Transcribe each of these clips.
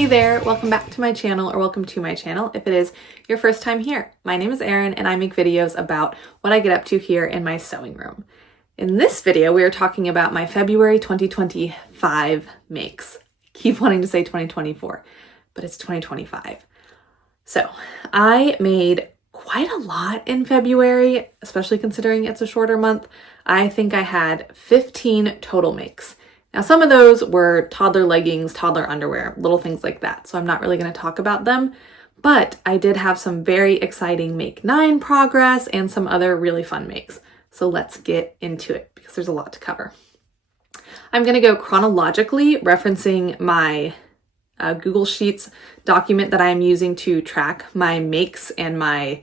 Hey there, welcome back to my channel, or welcome to my channel if it is your first time here. My name is Erin and I make videos about what I get up to here in my sewing room. In this video, we are talking about my February 2025 makes. I keep wanting to say 2024, but it's 2025. So I made quite a lot in February, especially considering it's a shorter month. I think I had 15 total makes. Now, some of those were toddler leggings, toddler underwear, little things like that. So I'm not really going to talk about them, but I did have some very exciting make 9 progress and some other really fun makes. So let's get into it because there's a lot to cover. I'm going to go chronologically, referencing my Google Sheets document that I'm using to track my makes and my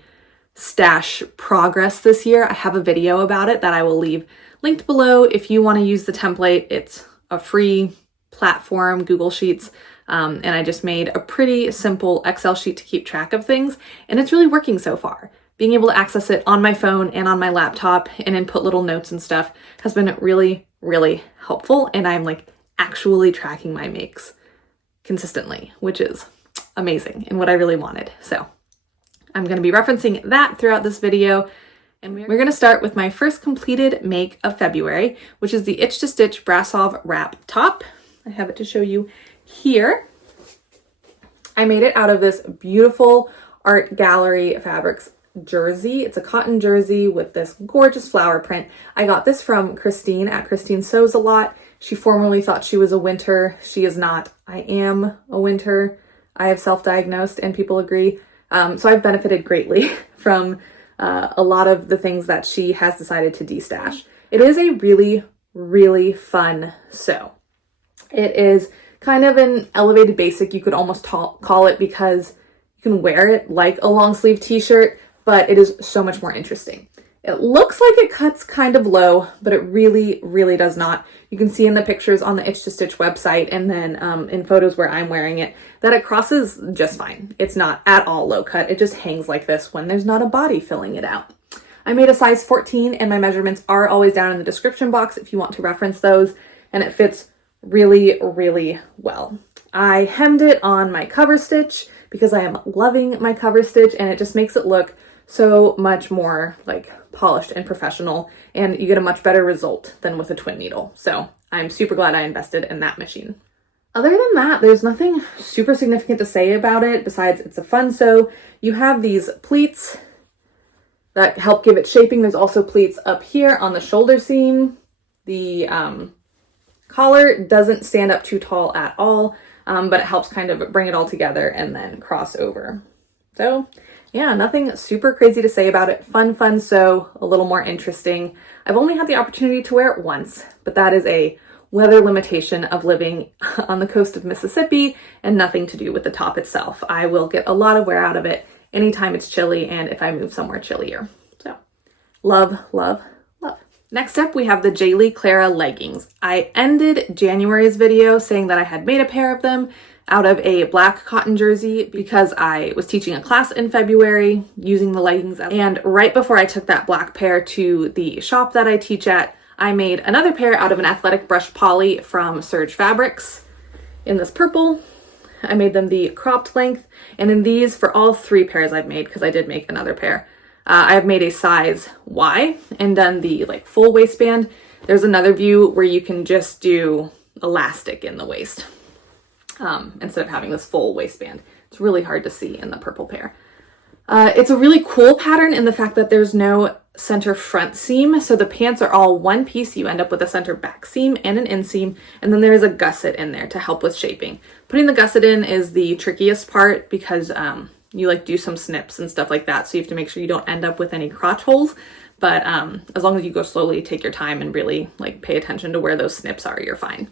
stash progress this year. I have a video about it that I will leave linked below if you want to use the template. It's a free platform, Google Sheets, and I just made a pretty simple Excel sheet to keep track of things, and it's really working so far. Being able to access it on my phone and on my laptop and input little notes and stuff has been really, really helpful, and I'm like actually tracking my makes consistently, which is amazing and what I really wanted. So I'm going to be referencing that throughout this video. And we're going to start with my first completed make of February, which is the Itch to Stitch Brasov Wrap top. I have it to show you here. I made it out of this beautiful Art Gallery Fabrics jersey. It's a cotton jersey with this gorgeous flower print. I got this from Christine at Christine Sews a Lot. She formerly thought she was a winter. She is not. I am a winter. I have self-diagnosed and people agree. So I've benefited greatly from a lot of the things that she has decided to de-stash. It is a really, really fun sew. It is kind of an elevated basic, you could almost call it, because you can wear it like a long sleeve t-shirt, but it is so much more interesting. It looks like it cuts kind of low, but it really, really does not. You can see in the pictures on the Itch to Stitch website and then in photos where I'm wearing it that it crosses just fine. It's not at all low cut. It just hangs like this when there's not a body filling it out. I made a size 14 and my measurements are always down in the description box if you want to reference those, and it fits really, really well. I hemmed it on my cover stitch because I am loving my cover stitch, and it just makes it look so much more like polished and professional, and you get a much better result than with a twin needle. So I'm super glad I invested in that machine. Other than that, there's nothing super significant to say about it besides it's a fun sew. You have these pleats that help give it shaping. There's also pleats up here on the shoulder seam. The collar doesn't stand up too tall at all, but it helps kind of bring it all together and then cross over. So yeah, nothing super crazy to say about it. Fun sew, a little more interesting. I've only had the opportunity to wear it once, but that is a weather limitation of living on the coast of Mississippi and nothing to do with the top itself. I will get a lot of wear out of it anytime it's chilly and if I move somewhere chillier. So love, love, love. Next up, we have the Jalie Clara leggings. I ended January's video saying that I had made a pair of them out of a black cotton jersey because I was teaching a class in February using the leggings. And right before I took that black pair to the shop that I teach at, I made another pair out of an athletic brushed poly from Surge Fabrics in this purple. I made them the cropped length, and in these, for all 3 pairs I've made, because I did make another pair, I've made a size Y and done the like full waistband. There's another view where you can just do elastic in the waist. Instead of having this full waistband. It's really hard to see in the purple pair. It's a really cool pattern in the fact that there's no center front seam, so the pants are all one piece. You end up with a center back seam and an inseam, and then there is a gusset in there to help with shaping. Putting the gusset in is the trickiest part because you like do some snips and stuff like that, so you have to make sure you don't end up with any crotch holes, but as long as you go slowly, take your time, and really like pay attention to where those snips are, you're fine.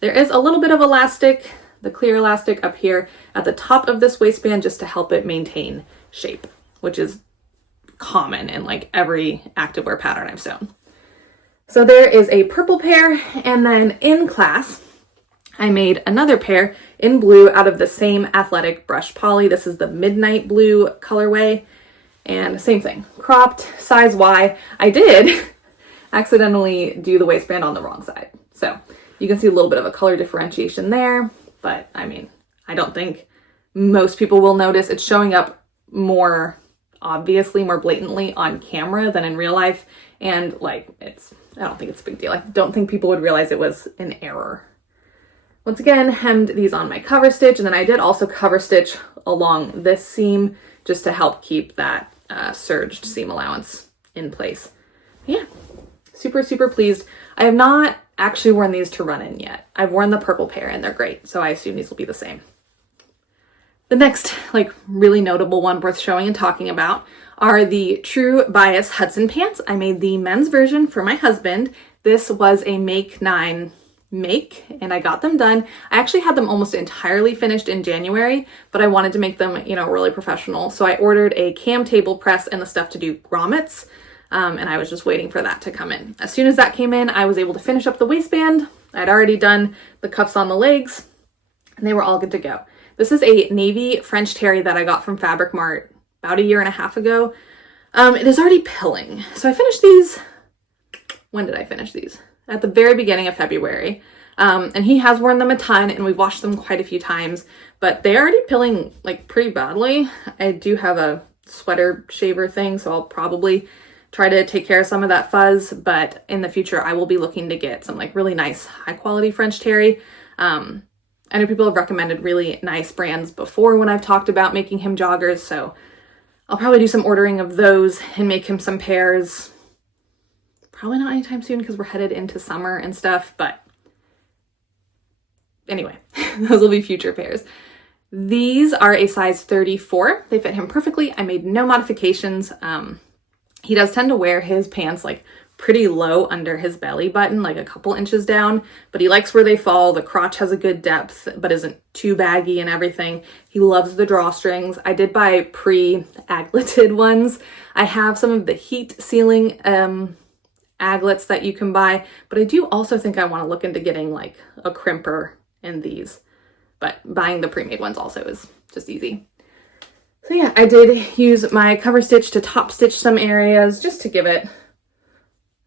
There is a little bit of elastic, the clear elastic up here at the top of this waistband just to help it maintain shape, which is common in like every activewear pattern I've sewn. So there is a purple pair, and then in class, I made another pair in blue out of the same athletic brush poly. This is the Midnight Blue colorway, and same thing, cropped, size Y. I did accidentally do the waistband on the wrong side. So you can see a little bit of a color differentiation there, but I mean, I don't think most people will notice. It's showing up more obviously, more blatantly on camera than in real life. And like, I don't think it's a big deal. I don't think people would realize it was an error. Once again, hemmed these on my cover stitch, and then I did also cover stitch along this seam just to help keep that surged seam allowance in place. Yeah, super, super pleased. I have not actually worn these to run in yet. I've worn the purple pair and they're great, so I assume these will be the same. The next like really notable one worth showing and talking about are the True Bias Hudson pants. I made the men's version for my husband. This was a make 9 make and I got them done. I actually had them almost entirely finished in January, but I wanted to make them, you know, really professional. So I ordered a cam table press and the stuff to do grommets. And I was just waiting for that to come in. As soon as that came in, I was able to finish up the waistband. I'd already done the cuffs on the legs and they were all good to go. This is a navy French terry that I got from Fabric Mart about 1.5 years ago. It is already pilling. So I finished these, when did I finish these? At the very beginning of February. And he has worn them a ton and we've washed them quite a few times, but they're already pilling like pretty badly. I do have a sweater shaver thing, so I'll probably try to take care of some of that fuzz, but in the future I will be looking to get some like really nice high quality French terry. I know people have recommended really nice brands before when I've talked about making him joggers, so I'll probably do some ordering of those and make him some pairs. Probably not anytime soon because we're headed into summer and stuff, but anyway, those will be future pairs. These are a size 34. They fit him perfectly. I made no modifications. He does tend to wear his pants like pretty low under his belly button, like a couple inches down, but he likes where they fall. The crotch has a good depth, but isn't too baggy and everything. He loves the drawstrings. I did buy pre-agleted ones. I have some of the heat sealing aglets that you can buy, but I do also think I want to look into getting like a crimper in these, but buying the pre-made ones also is just easy. So yeah, I did use my cover stitch to top stitch some areas just to give it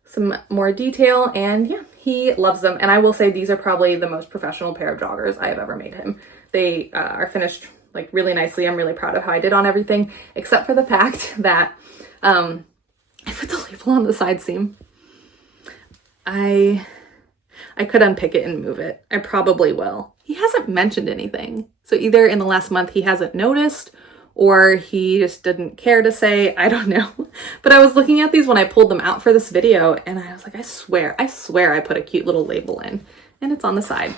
some more detail, and yeah, he loves them. And I will say these are probably the most professional pair of joggers I have ever made him. They are finished like really nicely. I'm really proud of how I did on everything, except for the fact that I put the label on the side seam. I could unpick it and move it. I probably will. He hasn't mentioned anything. So either in the last month he hasn't noticed or he just didn't care to say, I don't know. But I was looking at these when I pulled them out for this video and I was like, I swear I put a cute little label in and it's on the side.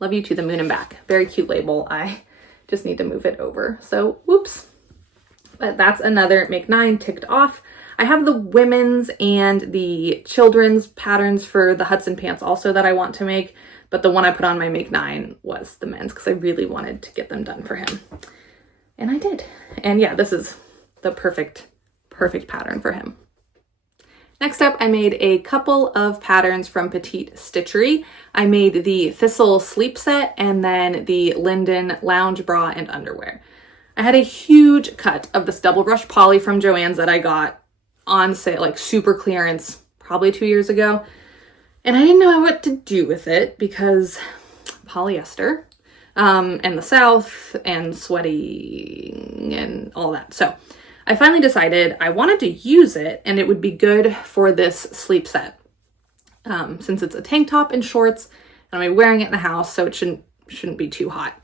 Love you to the moon and back. Very cute label. I just need to move it over. So whoops. But that's another make 9 ticked off. I have the women's and the children's patterns for the Hudson pants also that I want to make, but the one I put on my make 9 was the men's because I really wanted to get them done for him. And I did. And yeah, this is the perfect pattern for him. Next up, I made a couple of patterns from Petite Stitchery. I made the Thistle sleep set and then the Linden lounge bra and underwear. I had a huge cut of this double brush poly from Joann's that I got on sale, like super clearance, probably 2 years ago. And I didn't know what to do with it because polyester and the South and sweaty and all that. So I finally decided I wanted to use it and it would be good for this sleep set. Since it's a tank top and shorts and I'm wearing it in the house, so it shouldn't be too hot.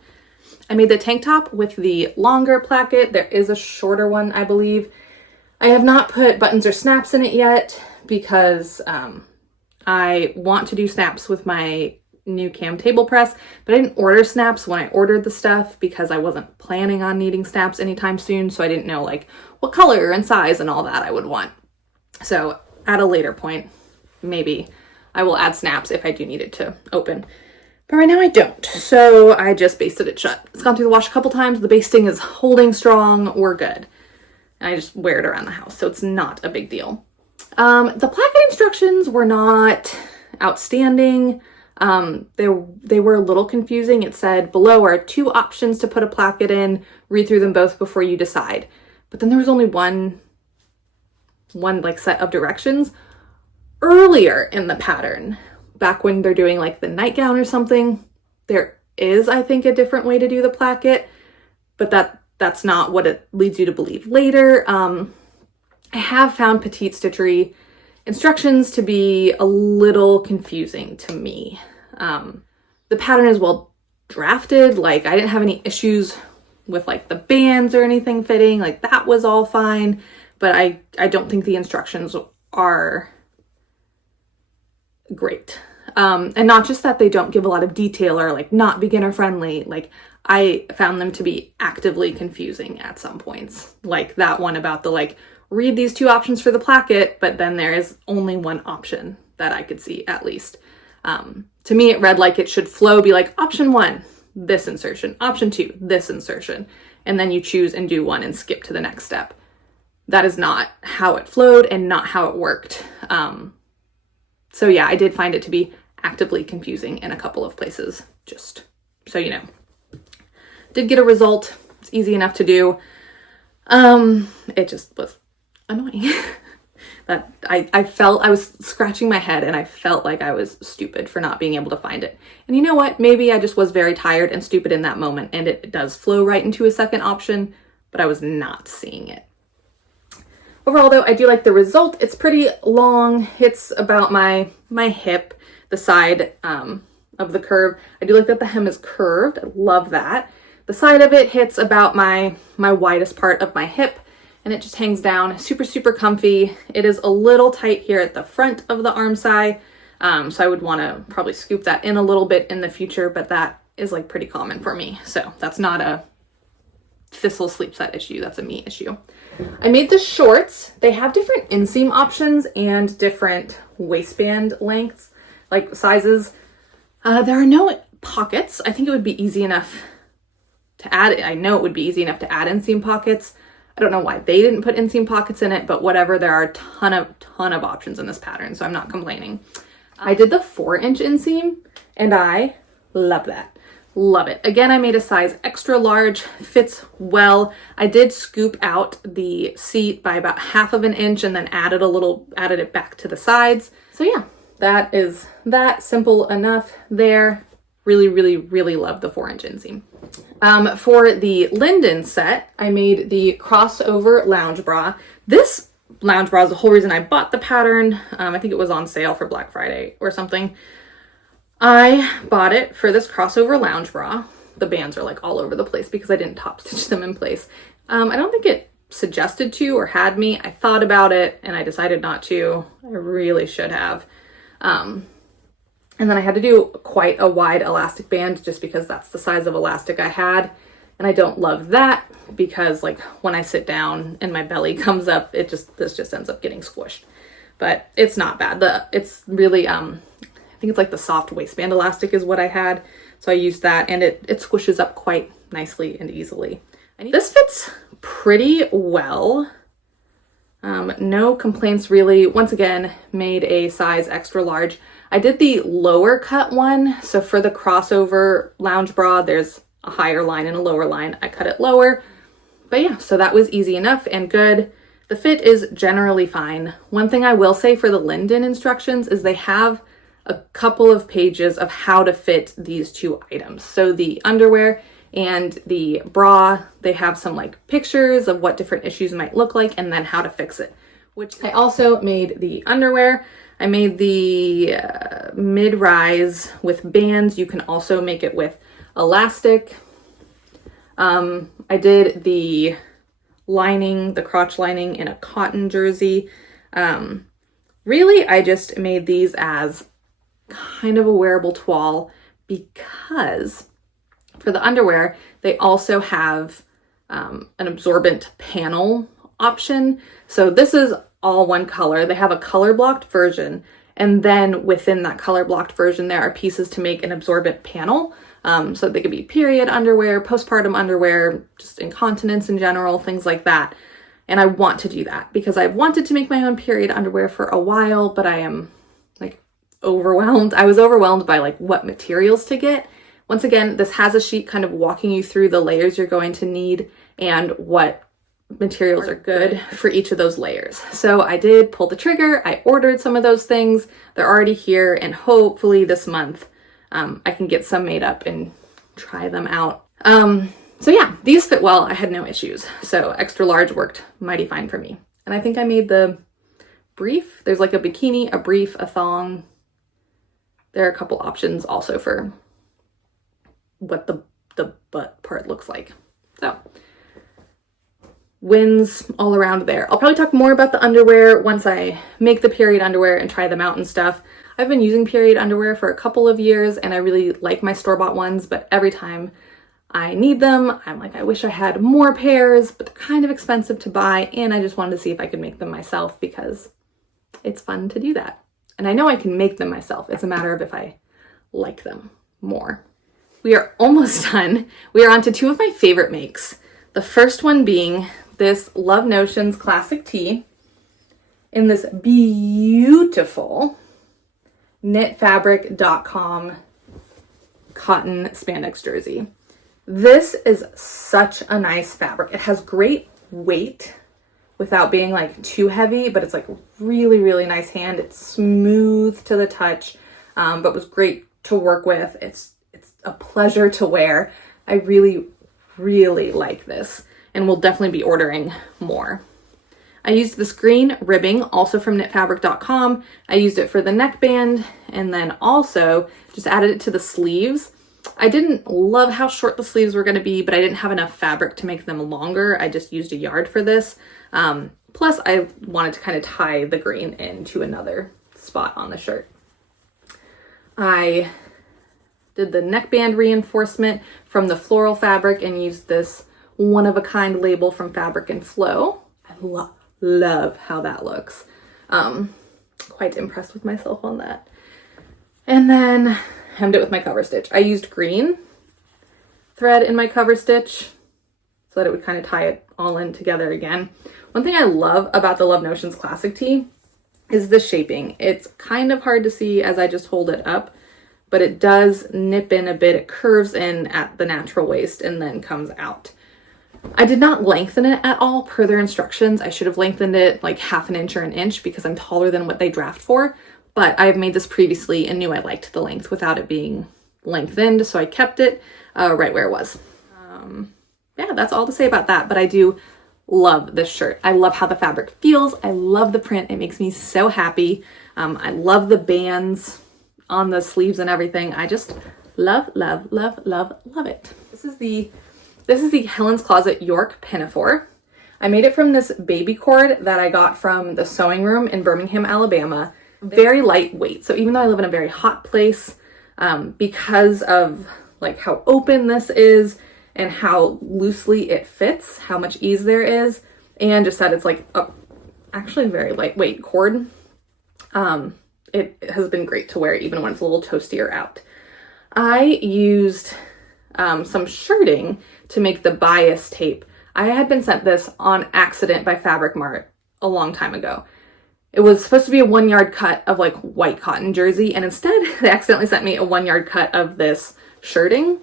I made the tank top with the longer placket. There is a shorter one, I believe. I have not put buttons or snaps in it yet because I want to do snaps with my new cam table press, but I didn't order snaps when I ordered the stuff because I wasn't planning on needing snaps anytime soon, so I didn't know like what color and size and all that I would want. So at a later point, maybe I will add snaps if I do need it to open. But right now I don't, so I just basted it shut. It's gone through the wash a couple times. The basting is holding strong. We're good. And I just wear it around the house, so it's not a big deal. The placket instructions were not outstanding. They were a little confusing. It said below are 2 options to put a placket in. Read through them both before you decide. But then there was only one like set of directions earlier in the pattern. Back when they're doing like the nightgown or something, there is, I think, a different way to do the placket, but that's not what it leads you to believe later. I have found petite stitchery instructions to be a little confusing to me. The pattern is well drafted. Like, I didn't have any issues with like the bands or anything fitting. Like, that was all fine, but I don't think the instructions are great. And not just that they don't give a lot of detail or like not beginner friendly. Like, I found them to be actively confusing at some points. Like that one about the like, read these 2 options for the placket, but then there is only one option that I could see at least. To me, it read like it should flow, be like option 1, this insertion, option 2, this insertion, and then you choose and do one and skip to the next step. That is not how it flowed and not how it worked. So yeah, I did find it to be actively confusing in a couple of places, just so you know. Did get a result. It's easy enough to do. It just was annoying. That I felt I was scratching my head and I felt like I was stupid for not being able to find it. And you know what? Maybe I just was very tired and stupid in that moment, and it does flow right into a second option, but I was not seeing it. Overall though, I do like the result. It's pretty long. It's about my hip, the side of the curve. I do like that the hem is curved. I love that. The side of it hits about my widest part of my hip, and it just hangs down. Super, super comfy. It is a little tight here at the front of the arm side, so I would want to probably scoop that in a little bit in the future, but that is like pretty common for me. So that's not a Thistle sleep set issue. That's a me issue. I made the shorts. They have different inseam options and different waistband lengths, like sizes. There are no pockets. I think it would be easy enough to add. I know it would be easy enough to add inseam pockets. I don't know why they didn't put inseam pockets in it, but whatever. There are a ton of options in this pattern, so I'm not complaining. I did the 4-inch inseam, and I love that. Love it. Again, I made a size extra large, fits well. I did scoop out the seat by about 1/2 inch and then added it back to the sides. So yeah, that is that simple enough there. Really, really, really love the 4-inch inseam. For the Linden set, I made the crossover lounge bra. This lounge bra is the whole reason I bought the pattern. I think it was on sale for Black Friday or something. I bought it for this crossover lounge bra. The bands are like all over the place because I didn't top stitch them in place. I don't think it suggested to or had me. I thought about it and I decided not to. I really should have. And then I had to do quite a wide elastic band just because that's the size of elastic I had. And I don't love that because like when I sit down and my belly comes up, this just ends up getting squished. But it's not bad. It's really, I think it's like the soft waistband elastic is what I had. So I used that and it squishes up quite nicely and easily. This fits pretty well. No complaints really. Once again, made a size extra large. I did the lower cut one. So for the crossover lounge bra, there's a higher line and a lower line. I cut it lower. But yeah, so that was easy enough and good. The fit is generally fine. One thing I will say for the Linden instructions is they have a couple of pages of how to fit these 2 items. So the underwear and the bra, they have some like pictures of what different issues might look like and then how to fix it. Which I also made the underwear. I made the mid-rise with bands. You can also make it with elastic. I did the lining, the crotch lining in a cotton jersey. Really, I just made these as kind of a wearable toile because for the underwear, they also have an absorbent panel option. So this is all one color. They have a color blocked version. And then within that color blocked version, there are pieces to make an absorbent panel. So they could be period underwear, postpartum underwear, just incontinence in general, things like that. And I want to do that because I've wanted to make my own period underwear for a while, but I am like overwhelmed. I was overwhelmed by like what materials to get. Once again, this has a sheet kind of walking you through the layers you're going to need and what materials are good for each of those layers. So I did pull the trigger. I ordered some of those things. They're already here and hopefully this month I can get some made up and try them out. So yeah, these fit well. I had no issues. So extra large worked mighty fine for me. And I think I made the brief. There's like a bikini, a brief, a thong. There are a couple options also for what the butt part looks like. So wins all around there. I'll probably talk more about the underwear once I make the period underwear and try them out and stuff. I've been using period underwear for a couple of years and I really like my store-bought ones, but every time I need them, I'm like, I wish I had more pairs, but they're kind of expensive to buy, and I just wanted to see if I could make them myself because it's fun to do that. And I know I can make them myself. It's a matter of if I like them more. We are almost done. We are on to two of my favorite makes. The first one being this Love Notions Classic Tee in this beautiful knitfabric.com cotton spandex jersey. This is such a nice fabric. It has great weight without being like too heavy, but it's like really, really nice hand. It's smooth to the touch, but was great to work with. It's a pleasure to wear. I really, really like this and will definitely be ordering more. I used this green ribbing, also from knitfabric.com. I used it for the neckband and then also just added it to the sleeves. I didn't love how short the sleeves were going to be, but I didn't have enough fabric to make them longer. I just used a yard for this. Plus, I wanted to kind of tie the green into another spot on the shirt. I did the neckband reinforcement from the floral fabric and used this one-of-a-kind label from Fabric and Flow. I love how that looks. Quite impressed with myself on that. And then hemmed it with my cover stitch. I used green thread in my cover stitch so that it would kind of tie it all in together again. One thing I love about the Love Notions Classic Tee is the shaping. It's kind of hard to see as I just hold it up, but it does nip in a bit. It curves in at the natural waist and then comes out. I did not lengthen it at all per their instructions. I should have lengthened it like 1/2 inch or an inch because I'm taller than what they draft for. But I've made this previously and knew I liked the length without it being lengthened, so I kept it right where it was. Yeah, that's all to say about that, but I do love this shirt. I love how the fabric feels. I love the print. It makes me so happy. I love the bands on the sleeves and everything. I just love, love, love, love, love it. This is the Helen's Closet York Pinafore. I made it from this baby cord that I got from the sewing room in Birmingham, Alabama. Very lightweight. So even though I live in a very hot place, because of like how open this is and how loosely it fits, how much ease there is, and just that it's like actually very lightweight cord, it has been great to wear even when it's a little toastier out. I used some shirting to make the bias tape. I had been sent this on accident by Fabric Mart a long time ago. It was supposed to be a 1 yard cut of like white cotton jersey, and instead they accidentally sent me a 1 yard cut of this shirting,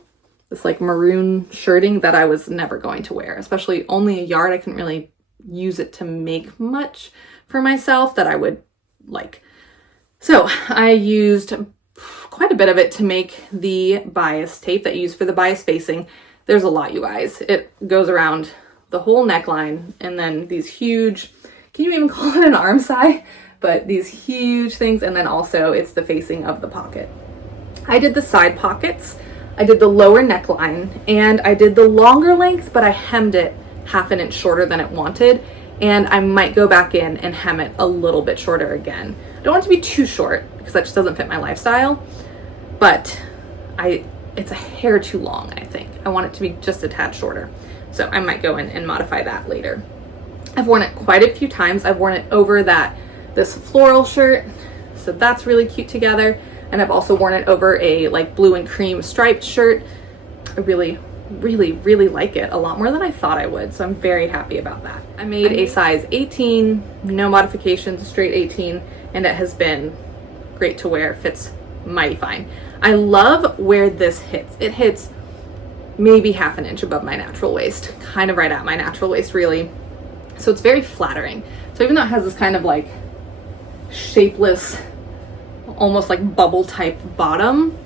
this like maroon shirting that I was never going to wear, especially only a yard. I couldn't really use it to make much for myself that I would like. So I used quite a bit of it to make the bias tape that you use for the bias facing. There's a lot, you guys. It goes around the whole neckline and then these huge, can you even call it an arm side? But these huge things, and then also it's the facing of the pocket. I did the side pockets, I did the lower neckline, and I did the longer length, but I hemmed it 1/2 inch shorter than it wanted, and I might go back in and hem it a little bit shorter again. I don't want it to be too short because that just doesn't fit my lifestyle, but it's a hair too long, I think. I want it to be just a tad shorter. So I might go in and modify that later. I've worn it quite a few times. I've worn it over this floral shirt, so that's really cute together. And I've also worn it over a like blue and cream striped shirt. I really, really, really like it a lot more than I thought I would. So I'm very happy about that. I made a size 18, no modifications, straight 18, and it has been great to wear. Fits mighty fine. I love where this hits. It hits maybe 1/2 inch above my natural waist, kind of right at my natural waist, really. So it's very flattering. So even though it has this kind of like shapeless, almost like bubble type bottom,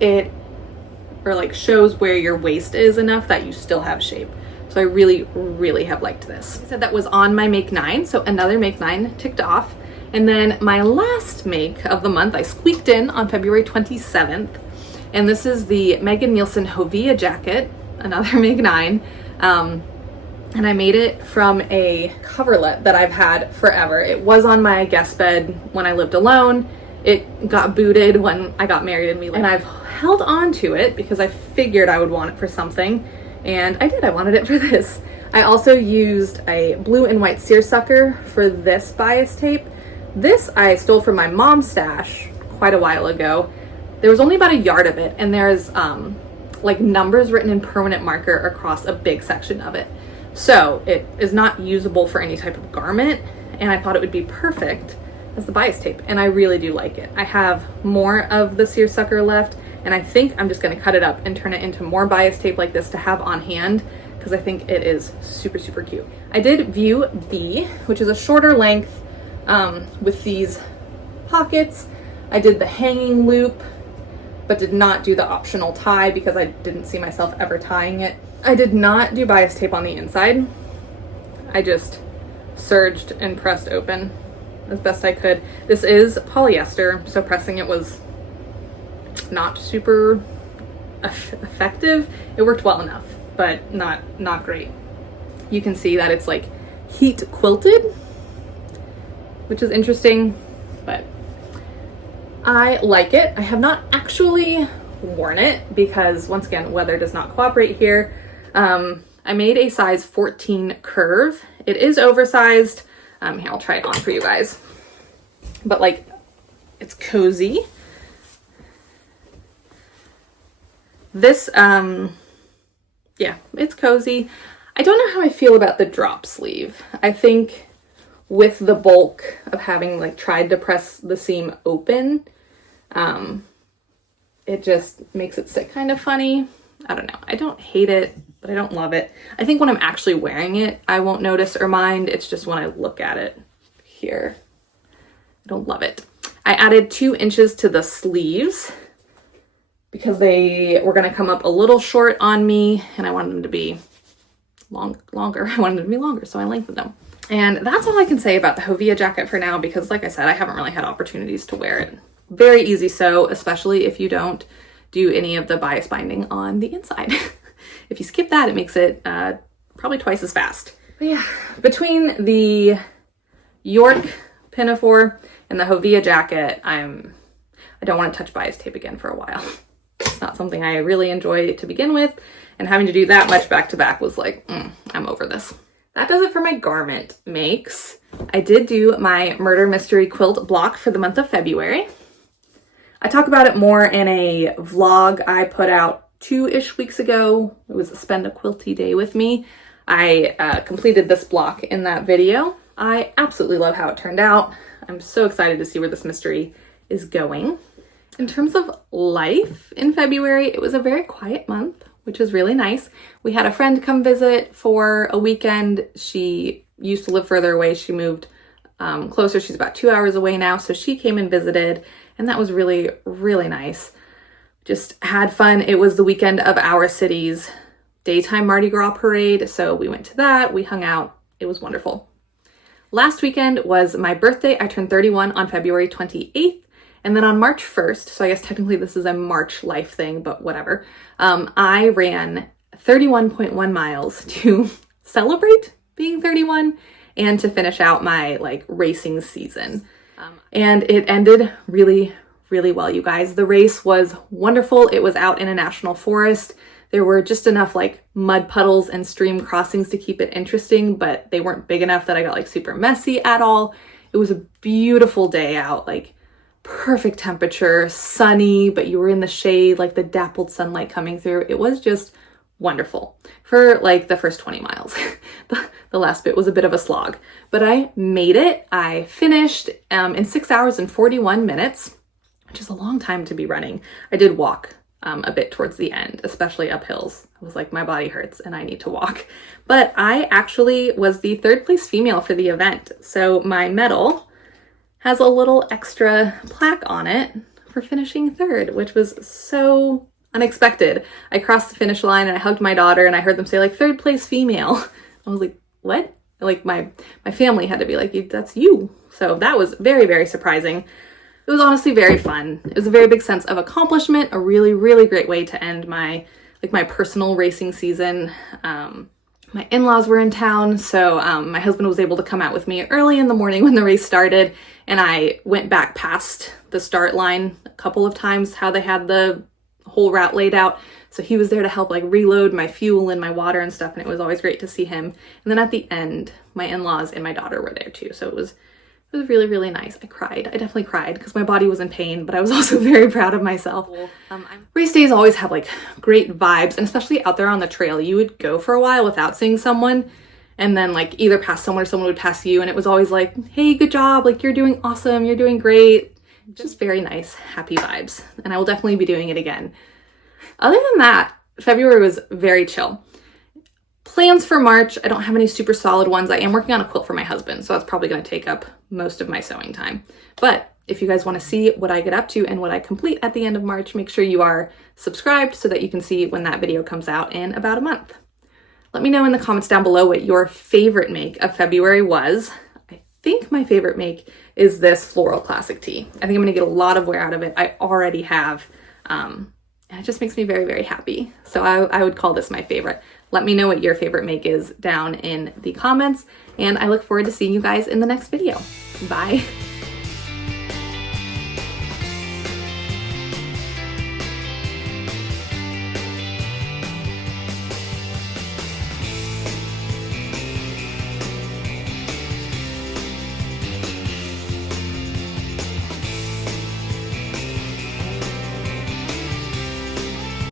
or or like shows where your waist is enough that you still have shape. So I really, really have liked this. I said that was on my make 9, so another make 9 ticked off. And then my last make of the month, I squeaked in on February 27th. And this is the Nielsen Hovea jacket, another make 9. And I made it from a coverlet that I've had forever. It was on my guest bed when I lived alone. It got booted when I got married and I've held on to it because I figured I would want it for something. And I did, I wanted it for this. I also used a blue and white seersucker for this bias tape. This I stole from my mom's stash quite a while ago. There was only about a yard of it, and there's like numbers written in permanent marker across a big section of it. So it is not usable for any type of garment, and I thought it would be perfect as the bias tape, and I really do like it. I have more of the seersucker left, and I think I'm just gonna cut it up and turn it into more bias tape like this to have on hand, because I think it is super, super cute. I did view B, which is a shorter length with these pockets. I did the hanging loop, but did not do the optional tie because I didn't see myself ever tying it. I did not do bias tape on the inside. I just serged and pressed open as best I could. This is polyester, so pressing it was not super effective. It worked well enough, but not great. You can see that it's like heat quilted, which is interesting, but I like it. I have not actually worn it because, once again, weather does not cooperate here. I made a size 14 curve. It is oversized. Here, I'll try it on for you guys. But like, it's cozy. This, yeah, it's cozy. I don't know how I feel about the drop sleeve. I think with the bulk of having like tried to press the seam open, it just makes it sit kind of funny. I don't know. I don't hate it, but I don't love it. I think when I'm actually wearing it, I won't notice or mind. It's just when I look at it here, I don't love it. I added 2 inches to the sleeves because they were going to come up a little short on me, and I wanted them to be longer. I wanted them to be longer, so I lengthened them. And that's all I can say about the Hovea jacket for now, because like I said, I haven't really had opportunities to wear it. Very easy sew, especially if you don't do any of the bias binding on the inside. If you skip that, it makes it probably twice as fast. But yeah, between the York Pinafore and the Hovea jacket, I don't want to touch bias tape again for a while. It's not something I really enjoy to begin with, and having to do that much back to back was like, I'm over this. That does it for my garment makes. I did do my Murder Mystery Quilt block for the month of February. I talk about it more in a vlog I put out 2-ish weeks ago. It was Spend a Quilty Day with Me. I completed this block in that video. I absolutely love how it turned out. I'm so excited to see where this mystery is going. In terms of life in February, it was a very quiet month, which is really nice. We had a friend come visit for a weekend. She used to live further away. She moved closer. She's about 2 hours away now. So she came and visited, and that was really, really nice. Just had fun. It was the weekend of our city's daytime Mardi Gras parade. So we went to that. We hung out. It was wonderful. Last weekend was my birthday. I turned 31 on February 28th. And then on March 1st, so I guess technically this is a March life thing, but whatever, I ran 31.1 miles to celebrate being 31 and to finish out my like racing season. And it ended really, really well, you guys. The race was wonderful. It was out in a national forest. There were just enough like mud puddles and stream crossings to keep it interesting, but they weren't big enough that I got like super messy at all. It was a beautiful day out, like perfect temperature, sunny, but you were in the shade, like the dappled sunlight coming through. It was just wonderful for like the first 20 miles. The last bit was a bit of a slog, but I made it. I finished in 6 hours and 41 minutes, which is a long time to be running. I did walk a bit towards the end, especially up hills. I was like, my body hurts and I need to walk. But I actually was the 3rd place female for the event. So my medal has a little extra plaque on it for finishing 3rd, which was so unexpected. I crossed the finish line and I hugged my daughter and I heard them say like 3rd place female. I was like, what? Like my family had to be like, that's you. So that was very, very surprising. It was honestly very fun. It was a very big sense of accomplishment, a really, really great way to end my personal racing season. My in-laws were in town, so my husband was able to come out with me early in the morning when the race started, and I went back past the start line a couple of times, how they had the whole route laid out. So he was there to help like reload my fuel and my water and stuff, and it was always great to see him. And then at the end, my in-laws and my daughter were there too, so it was really, really nice. I cried. I definitely cried because my body was in pain, but I was also very proud of myself. Race days always have like great vibes, and especially out there on the trail, you would go for a while without seeing someone and then like either pass someone or someone would pass you, and it was always like, hey, good job, like you're doing awesome, you're doing great. Just very nice, happy vibes, and I will definitely be doing it again. Other than that, February was very chill. Plans for March, I don't have any super solid ones. I am working on a quilt for my husband, so that's probably going to take up most of my sewing time. But if you guys want to see what I get up to and what I complete at the end of March, make sure you are subscribed so that you can see when that video comes out in about a month. Let me know in the comments down below what your favorite make of February was. I think my favorite make is this floral classic tee. I think I'm going to get a lot of wear out of it. I already have, and it just makes me very, very happy. So I would call this my favorite. Let me know what your favorite make is down in the comments, and I look forward to seeing you guys in the next video. Bye.